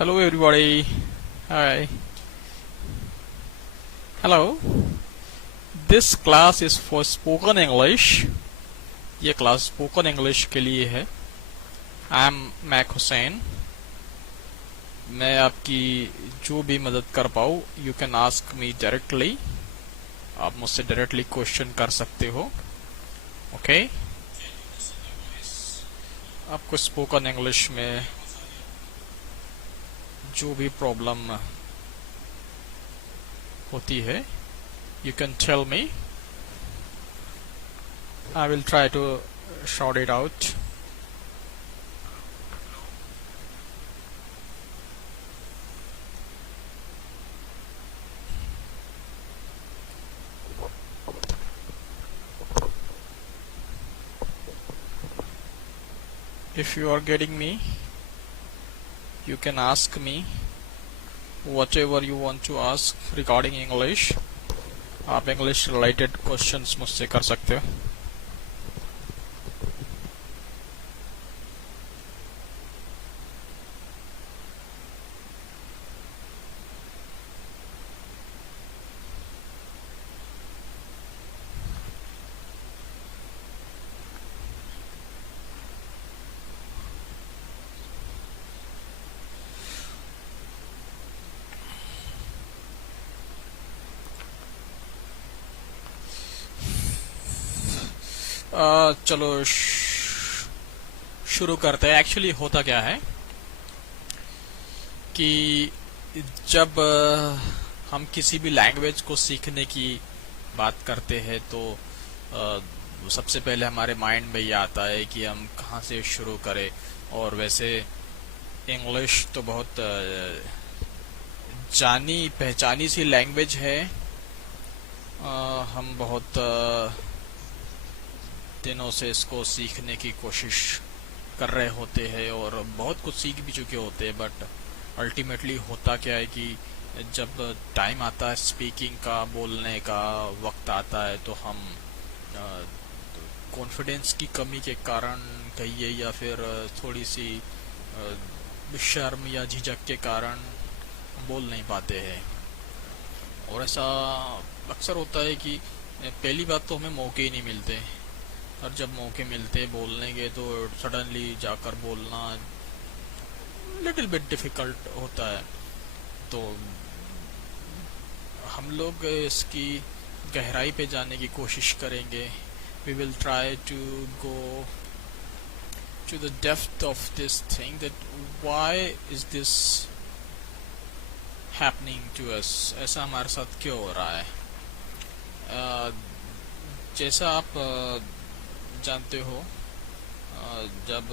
Hello everybody. Hi. Hello. This class is for spoken English. ये class spoken English के लिए है. I am Mac Hussain. मैं आपकी जो भी मदद कर पाऊँ you can ask me directly. आप मुझसे डायरेक्टली क्वेश्चन कर सकते हो. ओके आपको स्पोकन इंग्लिश में जो भी प्रॉब्लम होती है you can tell me. I will try to sort it out. If you are getting me, you can ask me whatever you want to ask regarding English. आप English related questions मुझसे कर सकते हो. चलो शुरू करते हैं. एक्चुअली होता क्या है कि जब हम किसी भी लैंग्वेज को सीखने की बात करते हैं तो सबसे पहले हमारे माइंड में ये आता है कि हम कहाँ से शुरू करें. और वैसे इंग्लिश तो बहुत जानी पहचानी सी लैंग्वेज है. हम बहुत दिनों से इसको सीखने की कोशिश कर रहे होते हैं और बहुत कुछ सीख भी चुके होते हैं. बट अल्टीमेटली होता क्या है कि जब टाइम आता है स्पीकिंग का, बोलने का वक्त आता है तो हम कॉन्फिडेंस की कमी के कारण कहिए या फिर थोड़ी सी शर्म या झिझक के कारण बोल नहीं पाते हैं. और ऐसा अक्सर होता है कि पहली बात तो हमें मौके ही नहीं मिलते और जब मौके मिलते बोलने के तो सडनली जाकर बोलना लिटिल बिट डिफिकल्ट होता है. तो हम लोग इसकी गहराई पे जाने की कोशिश करेंगे. We will try to go to the depth of this thing that why is this happening to us. ऐसा हमारे साथ क्यों हो रहा है. जैसा आप जानते हो जब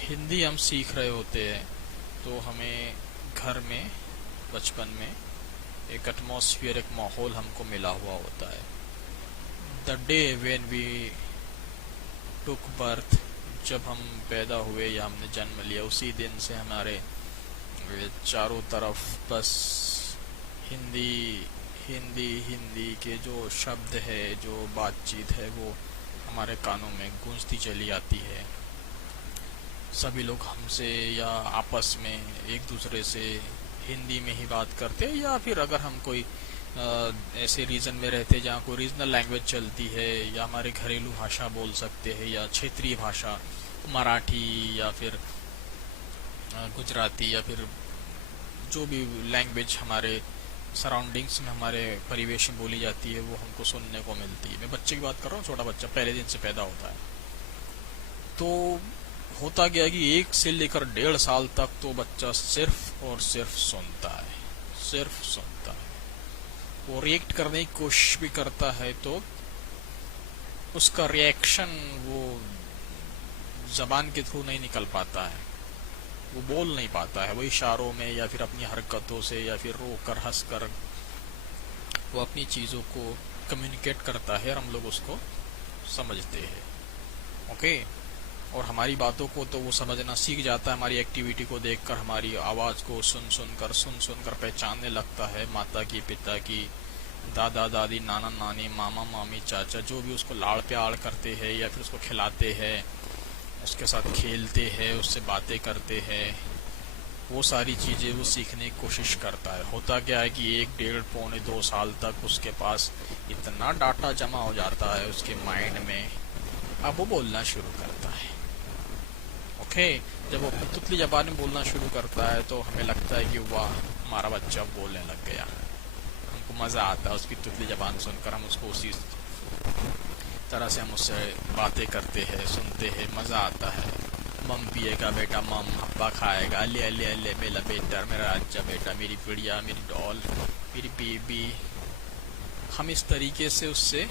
हिंदी हम सीख रहे होते हैं तो हमें घर में बचपन में एक एटमॉस्फेयर, एक माहौल हमको मिला हुआ होता है. The day when we took birth, जब हम पैदा हुए या हमने जन्म लिया उसी दिन से हमारे चारों तरफ बस हिंदी हिंदी हिंदी के जो शब्द है, जो बातचीत है वो हमारे कानों में गूंजती चली आती है. सभी लोग हमसे या आपस में एक दूसरे से हिंदी में ही बात करते हैं या फिर अगर हम कोई ऐसे रीजन में रहते जहाँ कोई रीजनल लैंग्वेज चलती है या हमारे घरेलू भाषा बोल सकते हैं या क्षेत्रीय भाषा मराठी या फिर गुजराती या फिर जो भी लैंग्वेज हमारे सराउंडिंग्स में, हमारे परिवेश में बोली जाती है वो हमको सुनने को मिलती है. मैं बच्चे की बात कर रहा हूँ, छोटा बच्चा पहले दिन से पैदा होता है तो होता गया कि 1 से लेकर 1.5 साल तक तो बच्चा सिर्फ और सिर्फ सुनता है, सिर्फ सुनता है. वो रिएक्ट करने की कोशिश भी करता है तो उसका रिएक्शन वो जबान के थ्रू नहीं निकल पाता है, वो बोल नहीं पाता है. वो इशारों में या फिर अपनी हरकतों से या फिर रो कर हंस कर वो अपनी चीज़ों को कम्युनिकेट करता है और हम लोग उसको समझते हैं. ओके और हमारी बातों को तो वो समझना सीख जाता है. हमारी एक्टिविटी को देखकर, हमारी आवाज़ को सुन सुन कर पहचानने लगता है. माता की, पिता की, दादा दादी, नाना नानी, मामा मामी, चाचा जो भी उसको लाड़ प्यार करते हैं या फिर उसको खिलाते हैं उसके साथ खेलते हैं, उससे बातें करते हैं, वो सारी चीज़ें वो सीखने की कोशिश करता है। होता क्या है कि 1, 1.5, पौने 2 साल तक उसके पास इतना डाटा जमा हो जाता है उसके माइंड में, अब वो बोलना शुरू करता है। ओके, जब वो अपनी तुतली जबान में बोलना शुरू करता है तो हमें लगता है कि वाह, हमारा बच्चा बोलने लग गया। हमको मज़ा आता है उसकी तुतली जबान सुनकर, हम उसको उसी तरह से हम उससे बातें करते हैं, सुनते हैं, मज़ा आता है। मम पिएगा बेटा, मम, अब्बा खाएगा, अले अले अले, मेरा बेटा, मेरा अच्छा बेटा, मेरी पिड़िया, मेरी डॉल, मेरी बेबी। हम इस तरीके से उससे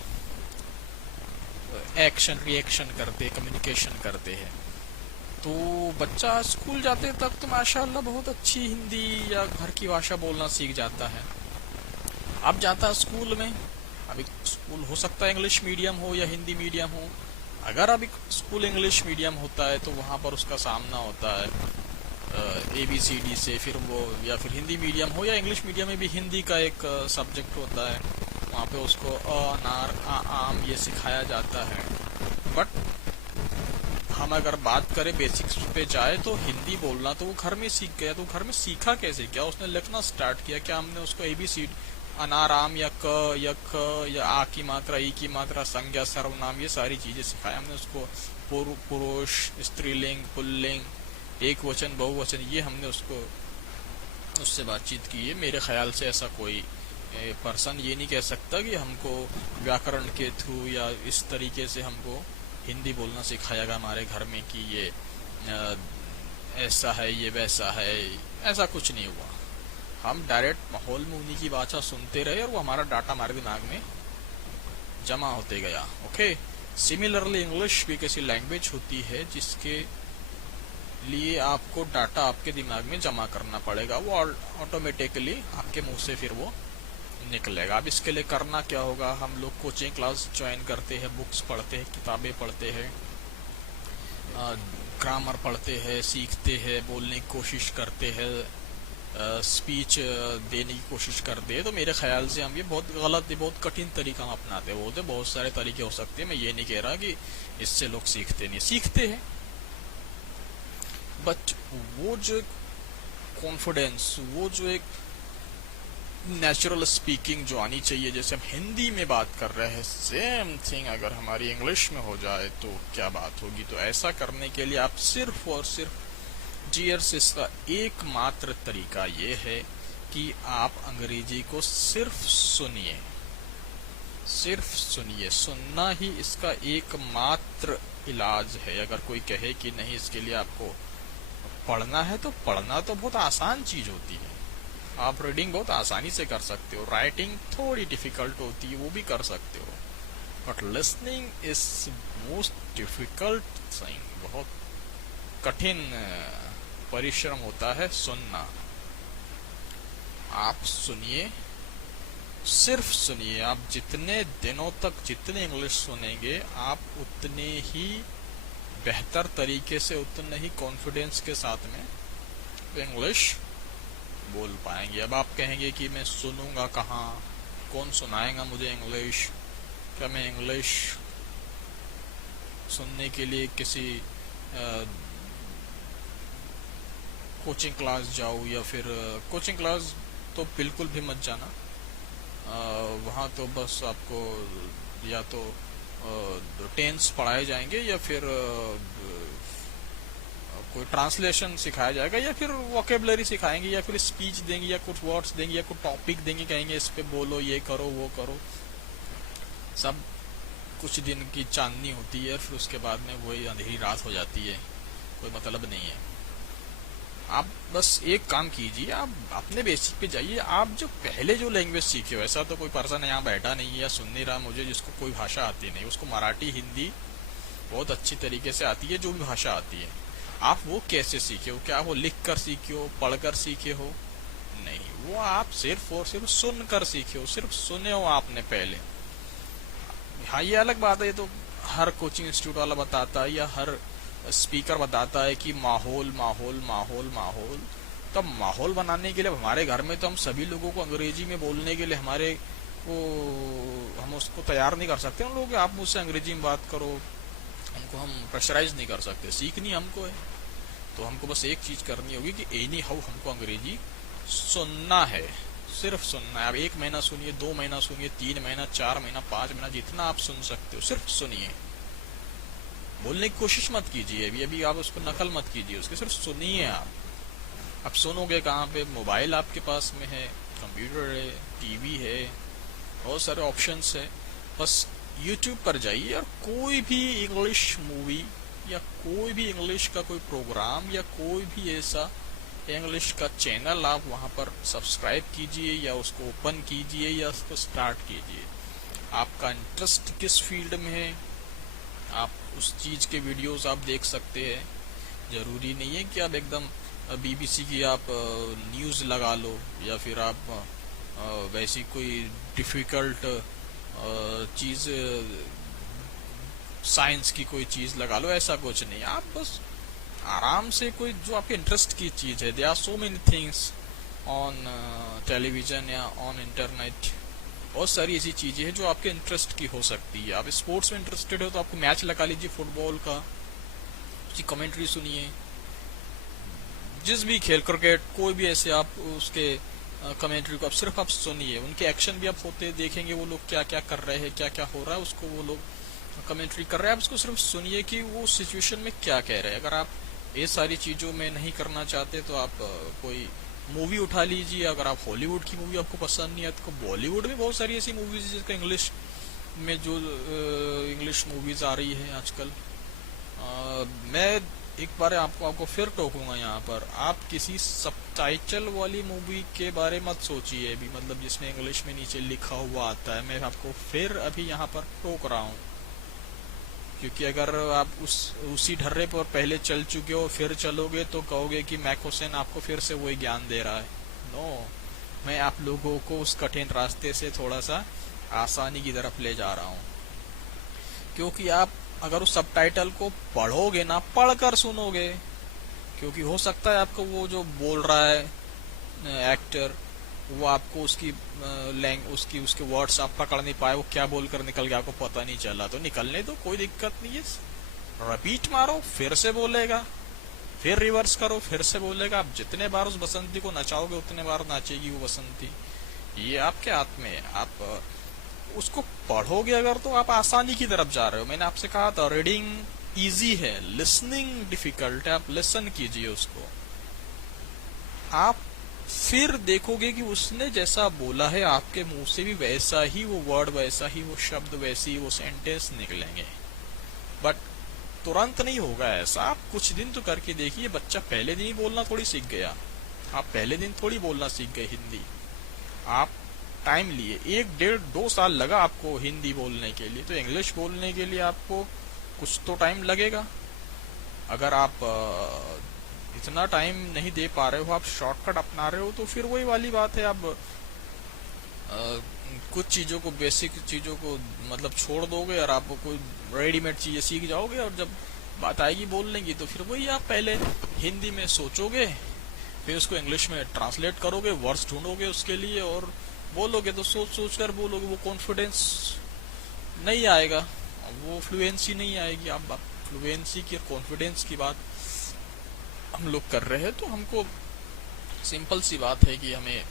एक्शन रिएक्शन करते, कम्युनिकेशन करते हैं। तो बच्चा स्कूल जाते तक तो माशाल्लाह बहुत अच्छी हिंदी या घर की भाषा बोलना सीख जाता है। अब जाता है स्कूल में, अभी स्कूल हो सकता है इंग्लिश मीडियम हो या हिंदी मीडियम हो। अगर अभी स्कूल इंग्लिश मीडियम होता है तो वहाँ पर उसका सामना होता है ABCD से, फिर वो, या फिर हिंदी मीडियम हो या इंग्लिश मीडियम में भी हिंदी का एक सब्जेक्ट होता है, वहाँ पे उसको अनार आम ये सिखाया जाता है। बट हम अगर बात करें बेसिक्स पे जाए तो हिंदी बोलना तो वो घर में सीख गया। तो घर में सीखा कैसे? क्या उसने लिखना स्टार्ट किया? क्या हमने उसको ABCD अनाराम या क या ख या आ की मात्रा, ई की मात्रा, संज्ञा, सर्वनाम, ये सारी चीजें सिखाया हमने उसको। पुरुष, स्त्रीलिंग, पुल्लिंग, एक वचन, बहुवचन, ये हमने उसको उससे बातचीत की है। मेरे ख्याल से ऐसा कोई पर्सन ये नहीं कह सकता कि हमको व्याकरण के थ्रू या इस तरीके से हमको हिंदी बोलना सिखाया गया हमारे घर में कि ये ऐसा है, ये वैसा है। ऐसा कुछ नहीं हुआ। हम डायरेक्ट माहौल में उन्हीं की भाषा सुनते रहे और वो हमारा डाटा हमारे दिमाग में जमा होते गया। ओके, सिमिलरली इंग्लिश भी किसी लैंग्वेज होती है जिसके लिए आपको डाटा आपके दिमाग में जमा करना पड़ेगा। वो ऑटोमेटिकली आपके मुंह से फिर वो निकलेगा। अब इसके लिए करना क्या होगा? हम लोग कोचिंग क्लास ज्वाइन करते हैं, बुक्स पढ़ते हैं, किताबें पढ़ते हैं, ग्रामर पढ़ते हैं, सीखते हैं, बोलने की कोशिश करते हैं, स्पीच देने की कोशिश करते हैं। तो मेरे ख्याल से हम ये बहुत गलत, बहुत कठिन तरीका हम अपनाते हैं। वो बहुत सारे तरीके हो सकते हैं, मैं ये नहीं कह रहा कि इससे लोग सीखते नहीं, सीखते हैं। बट वो जो कॉन्फिडेंस, वो जो एक नेचुरल स्पीकिंग जो आनी चाहिए, जैसे हम हिंदी में बात कर रहे हैं, सेम थिंग अगर हमारी इंग्लिश में हो जाए तो क्या बात होगी। तो ऐसा करने के लिए आप सिर्फ और सिर्फ जीएस, इसका एकमात्र तरीका ये है कि आप अंग्रेजी को सिर्फ सुनिए, सिर्फ सुनिए। सुनना ही इसका एकमात्र इलाज है। अगर कोई कहे कि नहीं इसके लिए आपको पढ़ना है, तो पढ़ना तो बहुत आसान चीज होती है। आप रीडिंग बहुत आसानी से कर सकते हो, राइटिंग थोड़ी डिफिकल्ट होती है, वो भी कर सकते हो। But listening is most difficult thing, बहुत कठिन परिश्रम होता है सुनना। आप सुनिए, सिर्फ सुनिए। आप जितने दिनों तक जितने इंग्लिश सुनेंगे, आप उतने ही बेहतर तरीके से, उतने ही कॉन्फिडेंस के साथ में इंग्लिश बोल पाएंगे। अब आप कहेंगे कि मैं सुनूंगा कहाँ, कौन सुनाएगा मुझे इंग्लिश? क्या मैं इंग्लिश सुनने के लिए किसी कोचिंग क्लास जाऊँ? या फिर कोचिंग क्लास तो बिल्कुल भी मत जाना। वहाँ तो बस आपको या तो टेंस पढ़ाए जाएंगे, या फिर कोई ट्रांसलेशन सिखाया जाएगा, या फिर वोकेबलरी सिखाएंगे, या फिर स्पीच देंगे, या कुछ वर्ड्स देंगे, या कुछ टॉपिक देंगे, कहेंगे इस पे बोलो, ये करो, वो करो। सब कुछ दिन की चांदनी होती है, फिर उसके बाद में वही अंधेरी रात हो जाती है, कोई मतलब नहीं है। आप बस एक काम कीजिए, आप अपने बेसिक पे जाइए। आप जो पहले जो लैंग्वेज सीखे हो, ऐसा तो कोई पर्सन यहाँ बैठा नहीं है या सुन नहीं रहा मुझे जिसको कोई भाषा आती नहीं, उसको मराठी, हिंदी बहुत अच्छी तरीके से आती है, जो भी भाषा आती है। आप वो कैसे सीखे हो? क्या वो लिख कर सीखे हो, पढ़कर सीखे हो? नहीं, वो आप सिर्फ और सिर्फ सुनकर सीखे हो, सिर्फ सुने हो आपने पहले। हाँ, ये अलग बात है, ये तो हर कोचिंग इंस्टीट्यूट वाला बताता है या हर स्पीकर बताता है कि माहौल माहौल माहौल माहौल। तब माहौल बनाने के लिए हमारे घर में तो हम सभी लोगों को अंग्रेजी में बोलने के लिए हमारे को हम उसको तैयार नहीं कर सकते उन लोगों के। आप मुझसे अंग्रेजी में बात करो, उनको हम प्रेशराइज नहीं कर सकते, सीखनी हमको है। तो हमको बस एक चीज करनी होगी कि एनी हाउ हमको अंग्रेजी सुनना है, सिर्फ सुनना है। आप 1 महीना सुनिए, 2 महीना सुनिए, 3 महीना, 4 महीना, 5 महीना, जितना आप सुन सकते हो सिर्फ सुनिए। बोलने की कोशिश मत कीजिए, अभी अभी आप उसको नकल मत कीजिए उसके, सिर्फ सुनिए आप सुनोगे कहाँ पे? मोबाइल आपके पास में है, कंप्यूटर है, टीवी है, बहुत सारे ऑप्शंस है। बस यूट्यूब पर जाइए और कोई भी इंग्लिश मूवी या कोई भी इंग्लिश का कोई प्रोग्राम या कोई भी ऐसा इंग्लिश का चैनल आप वहां पर सब्सक्राइब कीजिए या उसको ओपन कीजिए या उसको स्टार्ट कीजिए। आपका इंटरेस्ट किस फील्ड में है, आप उस चीज के वीडियोस आप देख सकते हैं। जरूरी नहीं है कि आप एकदम बीबीसी की आप न्यूज लगा लो या फिर आप वैसी कोई डिफिकल्ट चीज साइंस की कोई चीज लगा लो, ऐसा कुछ नहीं। आप बस आराम से कोई जो आपके इंटरेस्ट की चीज है, they are so many things on television या ऑन इंटरनेट, बहुत सारी ऐसी चीजें हैं जो आपके इंटरेस्ट की हो सकती है। आप स्पोर्ट्स में इंटरेस्टेड हो तो आपको मैच लगा लीजिए फुटबॉल का, उसकी कमेंट्री सुनिए। जिस भी खेल, क्रिकेट, कोई भी ऐसे आप उसके कमेंट्री को आप सिर्फ आप सुनिए। उनके एक्शन भी आप होते देखेंगे, वो लोग क्या क्या कर रहे हैं, क्या क्या हो रहा है, उसको वो लोग कमेंट्री कर रहे हैं। आप उसको सिर्फ सुनिए कि वो सिचुएशन में क्या कह रहे हैं। अगर आप ये सारी चीजों में नहीं करना चाहते तो आप कोई मूवी उठा लीजिए। अगर आप हॉलीवुड की मूवी आपको पसंद नहीं है तो बॉलीवुड में बहुत सारी ऐसी मूवीज है जिसका इंग्लिश में जो इंग्लिश मूवीज आ रही है आजकल। मैं एक बार आपको फिर टोकूंगा यहाँ पर, आप किसी सबटाइटल वाली मूवी के बारे मत सोचिए अभी, मतलब जिसमें इंग्लिश में नीचे लिखा हुआ आता है। मैं आपको फिर अभी यहाँ पर टोक रहा हूँ, क्योंकि अगर आप उसी ढर्रे पर पहले चल चुके हो फिर चलोगे तो कहोगे कि मैकोसेन आपको फिर से वही ज्ञान दे रहा है। नो, मैं आप लोगों को उस कठिन रास्ते से थोड़ा सा आसानी की तरफ ले जा रहा हूँ। क्योंकि आप अगर उस सबटाइटल को पढ़ोगे ना, पढ़कर सुनोगे, क्योंकि हो सकता है आपको वो जो बोल रहा है एक्टर, वो आपको उसकी उसके वर्ड्स आप पकड़ नहीं पाए, वो क्या बोलकर निकल गया आपको पता नहीं चला। तो निकलने दो, कोई दिक्कत नहीं है। रिपीट मारो, फिर से बोलेगा, फिर रिवर्स करो, फिर से बोलेगा। आप जितने बार उस बसंती को नचाओगे उतने बार नाचेगी वो बसंती। ये आपके हाथ में है। आप उसको पढ़ोगे अगर तो आप आसानी की तरफ जा रहे हो। मैंने आपसे कहा था रीडिंग इजी है, लिसनिंग डिफिकल्ट है। आप लिसन कीजिए उसको, आप फिर देखोगे कि उसने जैसा बोला है आपके मुंह से भी वैसा ही वो वर्ड, वैसा ही वो शब्द, वैसी वो सेंटेंस निकलेंगे। बट तुरंत नहीं होगा ऐसा, आप कुछ दिन तो करके देखिए। बच्चा पहले दिन ही बोलना थोड़ी सीख गया, आप पहले दिन थोड़ी बोलना सीख गए हिंदी। आप टाइम लिए, 1, 1.5, 2 साल लगा आपको हिंदी बोलने के लिए, तो इंग्लिश बोलने के लिए आपको कुछ तो टाइम लगेगा। अगर आप इतना टाइम नहीं दे पा रहे हो, आप शॉर्टकट अपना रहे हो, तो फिर वही वाली बात है। आप कुछ चीजों को, बेसिक चीजों को मतलब छोड़ दोगे और आप कोई रेडीमेड चीजें सीख जाओगे, और जब बात आएगी बोलने की तो फिर वही आप पहले हिंदी में सोचोगे, फिर उसको इंग्लिश में ट्रांसलेट करोगे, वर्ड्स ढूंढोगे उसके लिए और बोलोगे। तो सोच सोच कर बोलोगे, वो कॉन्फिडेंस नहीं आएगा, वो फ्लुएंसी नहीं आएगी। आप फ्लुएंसी की और कॉन्फिडेंस की बात हम लोग कर रहे हैं, तो हमको सिंपल सी बात है कि हमें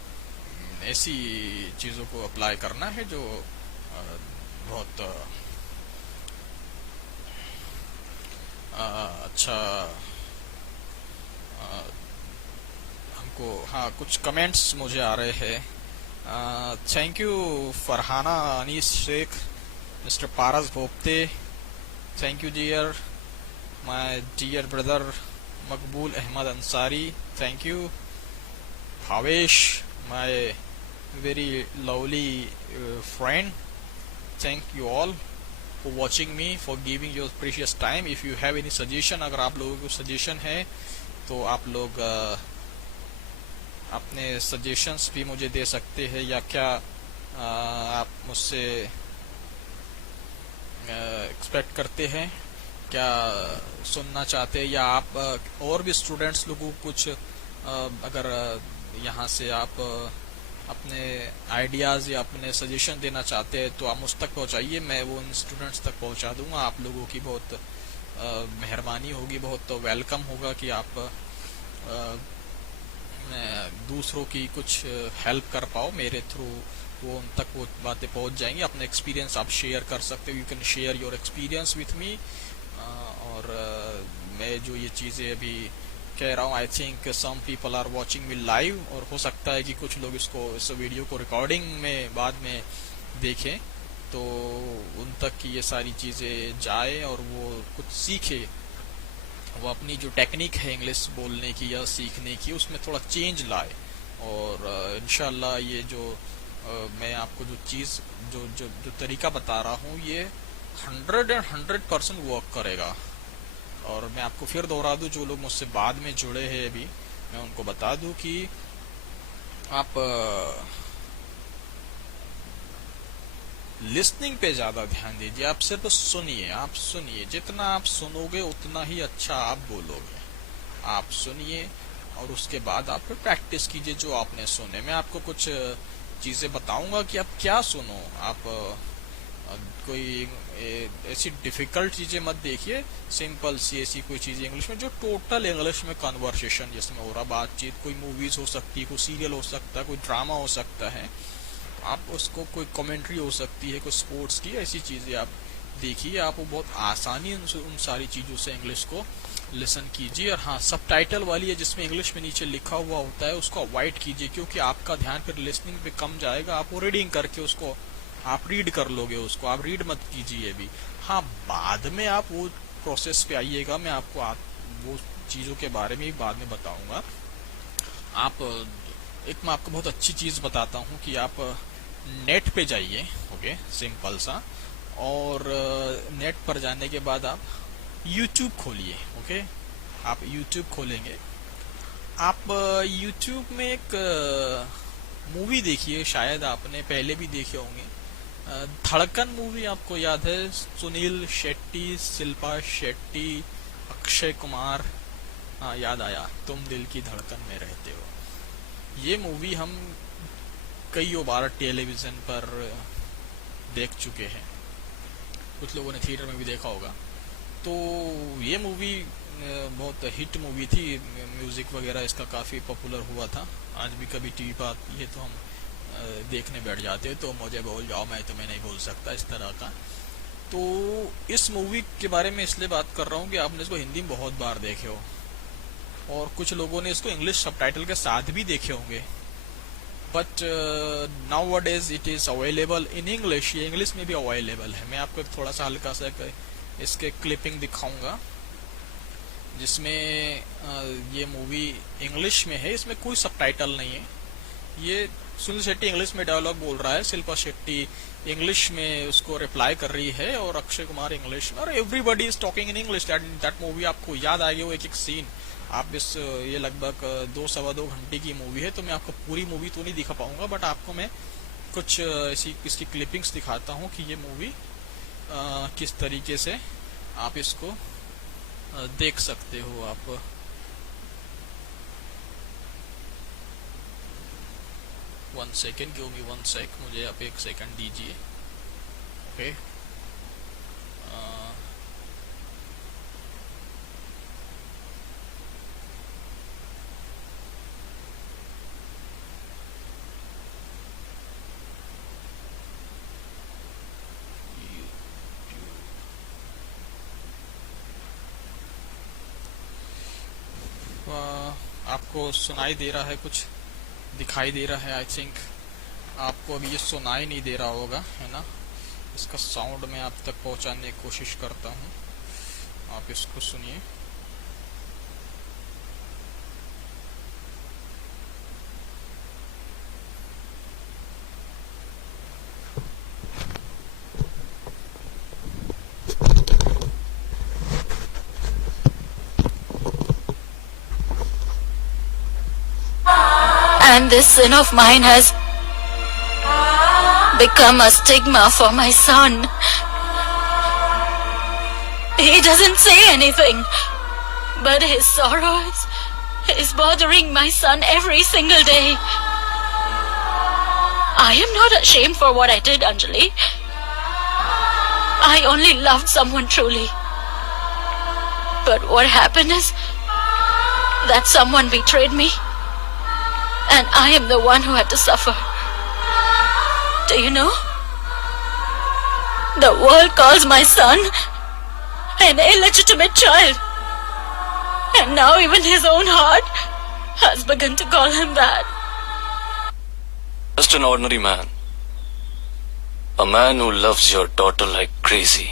ऐसी चीजों को अप्लाई करना है जो बहुत अच्छा हमको। हाँ, कुछ कमेंट्स मुझे आ रहे हैं। Thank you Farhana Anees Shaikh, mister Paras Bhopte, thank you dear my dear brother Maqbool Ahmed Ansari, thank you Bhavesh my very lovely friend, thank you all for watching me, for giving your precious time. If you have any suggestion, अगर आप लोगों को suggestion है तो आप लोग अपने suggestions भी मुझे दे सकते हैं, या क्या आप मुझसे एक्सपेक्ट करते हैं, क्या सुनना चाहते हैं, या आप और भी स्टूडेंट्स लोगों को कुछ अगर यहाँ से आप अपने आइडियाज़ या अपने सजेशन देना चाहते हैं तो आप मुझ तक पहुँचाइए, मैं वो उन स्टूडेंट्स तक पहुँचा दूंगा। आप लोगों की बहुत मेहरबानी होगी बहुत, तो वेलकम होगा कि आप दूसरों की कुछ हेल्प कर पाओ मेरे थ्रू, वो उन तक वो बातें पहुंच जाएंगी। अपना एक्सपीरियंस आप शेयर कर सकते हो, you can share your experience with me. और मैं जो ये चीज़ें अभी कह रहा हूँ, I think some people are watching me live, और हो सकता है कि कुछ लोग इस वीडियो को रिकॉर्डिंग में बाद में देखें, तो उन तक की ये सारी चीज़ें जाए और वो कुछ सीखे, वो अपनी जो टेक्निक है इंग्लिश बोलने की या सीखने की उसमें थोड़ा चेंज लाए। और इंशाल्लाह ये जो मैं आपको जो चीज़ जो जो जो तरीका बता रहा हूँ, ये 100% वर्क करेगा। और मैं आपको फिर दोहरा दूं, जो लोग मुझसे बाद में जुड़े हैं अभी, मैं उनको बता दूं कि आप लिसनिंग पे ज़्यादा ध्यान दीजिए। आप सिर्फ सुनिए, आप सुनिए, जितना आप सुनोगे उतना ही अच्छा आप बोलोगे। आप सुनिए और उसके बाद आप फिर प्रैक्टिस कीजिए जो आपने सुने। मैं आपको कुछ चीज़ें बताऊंगा कि आप क्या सुनो। आप कोई ऐसी डिफिकल्ट चीज़ें मत देखिए, सिंपल सी ऐसी कोई चीज़ इंग्लिश में जो टोटल इंग्लिश में कन्वर्सेशन जिसमें हो रहा बातचीत, कोई मूवीज़ हो सकती है, कोई सीरियल हो सकता है, कोई ड्रामा हो सकता है, आप उसको कोई कमेंट्री हो सकती है, कोई स्पोर्ट्स की, ऐसी चीज़ें आप देखिए। आप वो बहुत आसानी उन सारी चीज़ों से इंग्लिश को लिसन कीजिए। और हाँ, सब टाइटल वाली है जिसमें इंग्लिश में नीचे लिखा हुआ होता है, उसको अवॉइड कीजिए, क्योंकि आपका ध्यान फिर लिसनिंग पे कम जाएगा। आप वो रीडिंग करके उसको आप रीड कर लोगे, उसको आप रीड मत कीजिए अभी। हाँ, बाद में आप वो प्रोसेस पे आइएगा, मैं आपको वो चीज़ों के बारे में बाद में बताऊंगा। आप मैं आपको बहुत अच्छी चीज़ बताता हूँ कि आप नेट पे जाइए, ओके, सिंपल सा, और नेट पर जाने के बाद आप YouTube खोलिए, ओके। आप YouTube खोलेंगे, आप YouTube में एक मूवी देखिए, शायद आपने पहले भी देखे होंगे, धड़कन मूवी आपको याद है? सुनील शेट्टी, शिल्पा शेट्टी, अक्षय कुमार, हाँ याद आया, तुम दिल की धड़कन में रहते हो। ये मूवी हम कई बार टेलीविज़न पर देख चुके हैं, कुछ लोगों ने थिएटर में भी देखा होगा। तो ये मूवी बहुत हिट मूवी थी, म्यूज़िक वगैरह इसका काफ़ी पॉपुलर हुआ था। आज भी कभी टीवी पर आती है तो हम देखने बैठ जाते हैं, तो मुझे बोल जाओ मैं तुम्हें नहीं बोल सकता, इस तरह का। तो इस मूवी के बारे में इसलिए बात कर रहा हूँ कि आपने इसको हिंदी में बहुत बार देखे हो, और कुछ लोगों ने इसको इंग्लिश सबटाइटल के साथ भी देखे होंगे, but nowadays it is available in English. ये इंग्लिश में भी अवेलेबल है। मैं आपको एक थोड़ा सा हल्का सा इसके क्लिपिंग दिखाऊंगा जिसमें ये मूवी इंग्लिश में है, इसमें कोई सबटाइटल नहीं है। ये सुनील शेट्टी इंग्लिश में डायलॉग बोल रहा है, शिल्पा शेट्टी इंग्लिश में उसको रिप्लाई कर रही है, और अक्षय कुमार इंग्लिश में, और everybody is talking in English. That movie आपको याद आएगी, वो एक एक सीन। आप ये लगभग 2-2.25 घंटे की मूवी है, तो मैं आपको पूरी मूवी तो नहीं दिखा पाऊंगा, बट आपको मैं कुछ ऐसी इसकी क्लिपिंग्स दिखाता हूँ कि ये मूवी किस तरीके से आप इसको देख सकते हो। आप वन सेकेंड, गिव मी 1 सेक, मुझे आप 1 सेकेंड दीजिए, ओके। आपको सुनाई दे रहा है, कुछ दिखाई दे रहा है? आई थिंक आपको अभी ये सुनाई नहीं दे रहा होगा, है ना। इसका साउंड मैं आप तक पहुंचाने की कोशिश करता हूँ, आप इसको सुनिए। And this sin of mine has become a stigma for my son. He doesn't say anything, but his sorrows is bothering my son every single day. I am not ashamed for what I did, Anjali. I only loved someone truly. But what happened is that someone betrayed me, and I am the one who had to suffer. Do you know? The world calls my son an illegitimate child. And now even his own heart has begun to call him that. Just an ordinary man. A man who loves your daughter like crazy.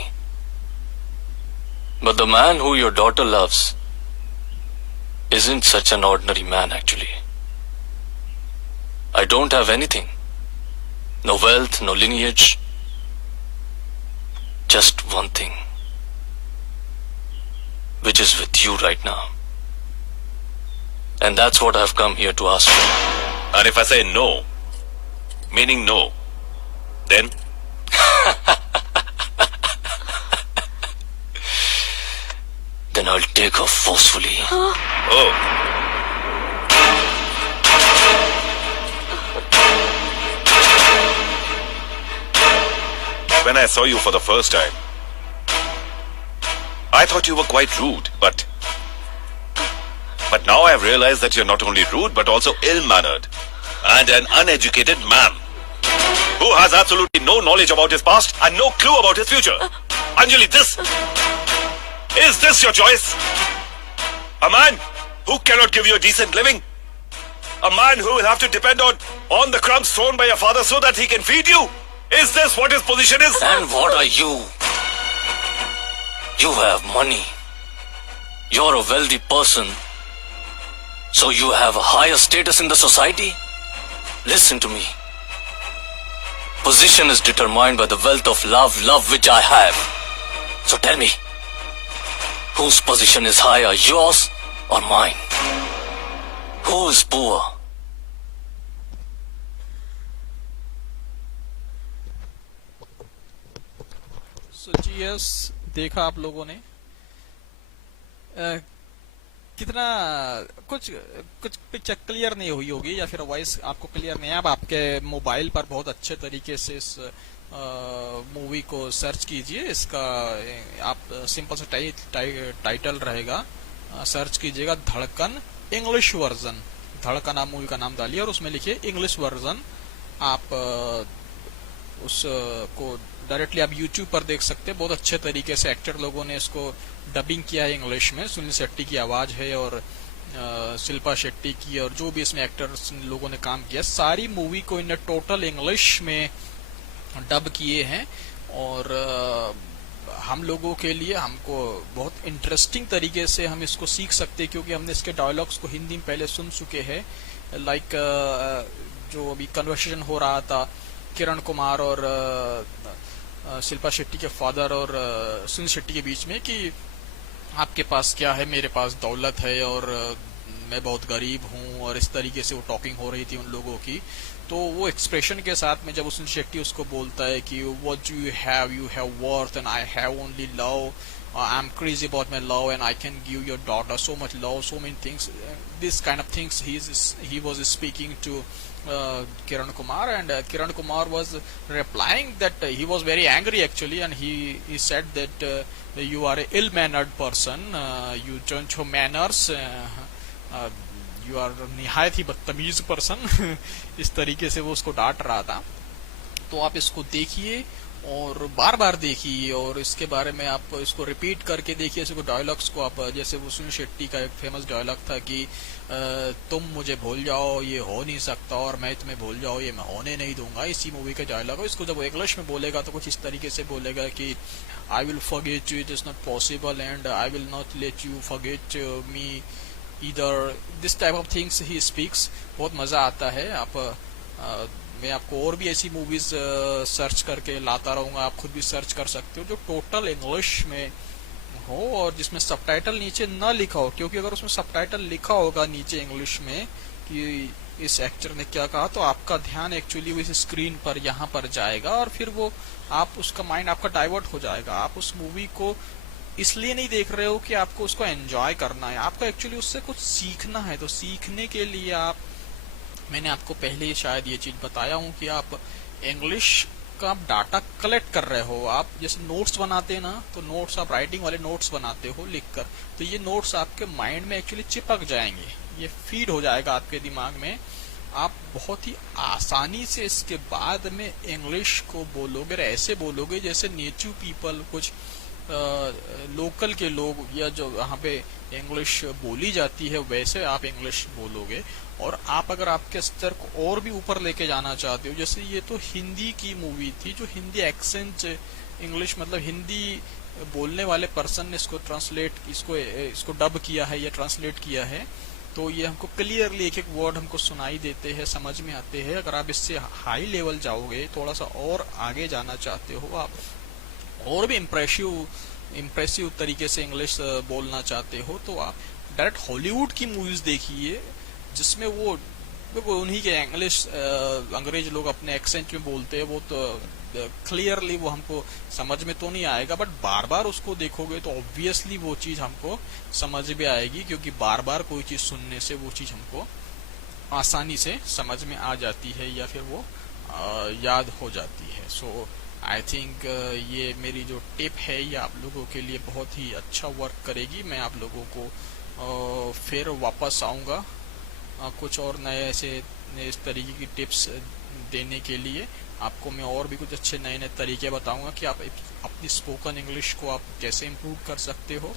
But the man who your daughter loves isn't such an ordinary man, actually. I don't have anything. No wealth, no lineage. Just one thing. Which is with you right now. And that's what I've come here to ask for. And if I say no, meaning no, then? Then I'll take her forcefully. Oh. When I saw you for the first time, I thought you were quite rude, but now I've realized that you're not only rude, but also ill-mannered and an uneducated man who has absolutely no knowledge about his past and no clue about his future. Anjali, is this your choice? A man who cannot give you a decent living? A man who will have to depend on the crumbs thrown by your father so that he can feed you? Is this what his position is? And what are you? You have money. You're a wealthy person. So you have a higher status in the society? Listen to me. Position is determined by the wealth of love which I have. So tell me, whose position is higher, yours or mine? Who is poor? So GS देखा आप लोगों ने कितना कुछ picture clear नहीं हुई होगी या फिर वॉइस आपको क्लियर नहीं है। अब आपके मोबाइल पर बहुत अच्छे तरीके से इस मूवी को सर्च कीजिए। इसका आप सिंपल सा टाइटल रहेगा, सर्च कीजिएगा धड़कन इंग्लिश वर्जन। धड़कन आप मूवी का नाम डालिए और उसमें लिखिए इंग्लिश वर्जन। आप उसको डायरेक्टली आप YouTube पर देख सकते हैं। बहुत अच्छे तरीके से एक्टर लोगों ने इसको डबिंग किया है इंग्लिश में। सुनील शेट्टी की आवाज है और शिल्पा शेट्टी की, और जो भी इसमें एक्टर्स लोगों ने काम किया, सारी मूवी को इन्हें टोटल इंग्लिश में डब किए हैं। और हम लोगों के लिए हमको बहुत इंटरेस्टिंग तरीके से हम इसको सीख सकते हैं, क्योंकि हमने इसके डायलॉग्स को हिंदी में पहले सुन चुके हैं। लाइक जो अभी कन्वर्सेशन हो रहा था किरण कुमार और शिल्पा शेट्टी के फादर और सुनील शेट्टी के बीच में, कि आपके पास क्या है, मेरे पास दौलत है और मैं बहुत गरीब हूँ, और इस तरीके से वो टॉकिंग हो रही थी उन लोगों की। तो वो एक्सप्रेशन के साथ में जब सुनील शेट्टी उसको बोलता है कि what you have worth and I have only love, I am crazy about my love and I can give your daughter so much love, so many things, this kind of things he was speaking to Kiran Kumar, and Kiran Kumar was replying that he was very angry actually, and he said that you are an ill-mannered person, you don't show manners, you are निहायत ही बदतमीज person. इस तरीके से वो उसको डांट रहा था। तो आप इसको देखिए और बार बार देखिए और इसके बारे में आप इसको रिपीट करके देखिए। इसको डायलॉग्स को आप, जैसे वो सुनील शेट्टी का एक फेमस डायलॉग था कि तुम मुझे भूल जाओ ये हो नहीं सकता, और मैं तुम्हें भूल जाओ ये मैं होने नहीं दूंगा। इसी मूवी का डायलॉग है। इसको जब वो इंग्लिश में बोलेगा तो कुछ इस तरीके से बोलेगा कि I will forget you, it is not possible, and I will not let you forget me either, this type of things he speaks. बहुत मजा आता है। आप मैं आपको और भी ऐसी मूवीज सर्च करके लाता रहूंगा, आप खुद भी सर्च कर सकते हो जो टोटल इंग्लिश में हो और जिसमें सबटाइटल नीचे न लिखा हो, क्योंकि अगर उसमें सबटाइटल लिखा होगा नीचे इंग्लिश में कि इस एक्टर ने क्या कहा, तो आपका ध्यान एक्चुअली वो इस स्क्रीन पर यहाँ पर जाएगा और फिर वो आप उसका माइंड आपका डाइवर्ट हो जाएगा। आप उस मूवी को इसलिए नहीं देख रहे हो कि आपको उसको एंजॉय करना है, आपको एक्चुअली उससे कुछ सीखना है। तो सीखने के लिए आप, मैंने आपको पहले ही शायद ये चीज बताया हूँ कि आप इंग्लिश का आप डाटा कलेक्ट कर रहे हो, आप जैसे नोट्स बनाते हैं ना, तो नोट्स आप राइटिंग वाले नोट्स बनाते हो लिखकर, तो ये नोट्स आपके माइंड में एक्चुअली चिपक जाएंगे, ये फीड हो जाएगा आपके दिमाग में। आप बहुत ही आसानी से इसके बाद में इंग्लिश को बोलोगे, ऐसे बोलोगे जैसे नेटिव पीपल, कुछ लोकल के लोग या जो वहाँ पे इंग्लिश बोली जाती है वैसे आप इंग्लिश बोलोगे। और आप अगर आपके स्तर को और भी ऊपर लेके जाना चाहते हो, जैसे ये तो हिंदी की मूवी थी, जो हिंदी एक्सेंट इंग्लिश मतलब हिंदी बोलने वाले पर्सन ने इसको ट्रांसलेट इसको डब किया है या ट्रांसलेट किया है, तो ये हमको क्लियरली एक एक वर्ड हमको सुनाई देते हैं, समझ में आते हैं। अगर आप इससे हाई लेवल जाओगे, थोड़ा सा और आगे जाना चाहते हो, आप और भी इम्प्रेसिव तरीके से इंग्लिश बोलना चाहते हो, तो आप डायरेक्ट हॉलीवुड की मूवीज देखिए, जिसमें वो उन्हीं के इंग्लिश अंग्रेज लोग अपने एक्सेंट में बोलते हैं, वो तो क्लियरली वो हमको समझ में तो नहीं आएगा, बट बार बार उसको देखोगे तो ऑब्वियसली वो चीज हमको समझ में आएगी, क्योंकि बार बार कोई चीज सुनने से वो चीज हमको आसानी से समझ में आ जाती है या फिर वो याद हो जाती है। सो आई थिंक ये मेरी जो टिप है ये आप लोगों के लिए बहुत ही अच्छा वर्क करेगी। मैं आप लोगों को फिर वापस आऊँगा कुछ और नए ऐसे इस तरीके की टिप्स देने के लिए। आपको मैं और भी कुछ अच्छे नए नए तरीके बताऊंगा कि आप अपनी स्पोकन इंग्लिश को आप कैसे इम्प्रूव कर सकते हो।